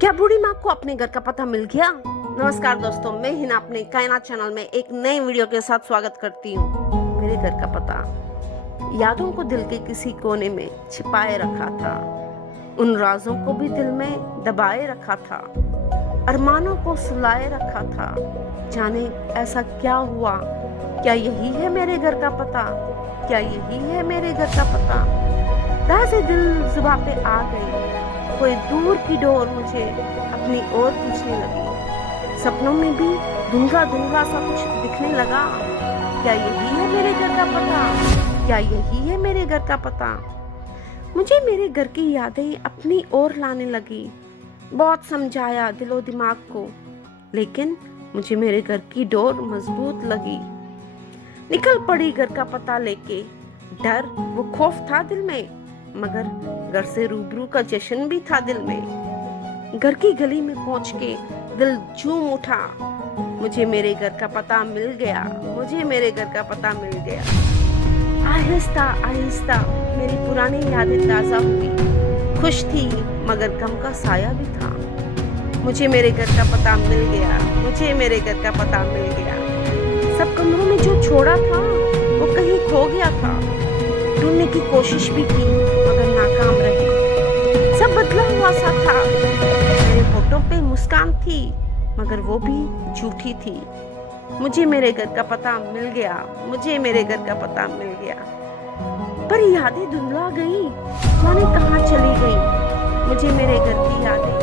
क्या बूढ़ी माँ को अपने घर का पता मिल गया? नमस्कार दोस्तों, मैं हिना अपने कायनात चैनल में एक नए वीडियो के साथ स्वागत करती हूँ। मेरे घर का पता यादों को दिल के किसी कोने में छिपाए रखा था, उन राजों को भी दिल में दबाए रखा था, अरमानों को सुलाए रखा था। जाने ऐसा क्या हुआ? क्या यही है मेरे घर का पता? क्या यही है मेरे घर का पता? राज़े दिल जुबां पे आ गई, कोई दूर की डोर मुझे अपनी ओर खींचने लगी। सपनों में भी धुंधला धुंधला सा कुछ दिखने लगा। क्या यही है मेरे घर का पता? क्या यही है मेरे घर का पता? मुझे मेरे घर की यादें अपनी ओर लाने लगी। बहुत समझाया दिलो दिमाग को, लेकिन मुझे मेरे घर की डोर मजबूत लगी। निकल पड़ी घर का पता लेके, डर वो खौफ था दिल में, मगर घर से रूबरू का जश्न भी था दिल में। घर की गली में पहुंच के दिल झूम उठा, मुझे मेरे घर का पता मिल गया, मुझे मेरे घर का पता मिल गया। आहिस्ता आहिस्ता मेरी पुरानी यादें ताजा हुई। खुश थी मगर गम का साया भी था। मुझे मेरे घर का पता मिल गया, मुझे मेरे घर का पता मिल गया। सब कमरों में जो छोड़ा था वो कहीं खो गया था। ढूंढने की कोशिश भी की मगर नाकाम रही। सब बदला हुआ सा था। मेरे होठों पे मुस्कान थी मगर वो भी झूठी थी। मुझे मेरे घर का पता मिल गया, मुझे मेरे घर का पता मिल गया। पर यादें धुंधला गई, जाने कहाँ चली गई। मुझे मेरे घर की यादें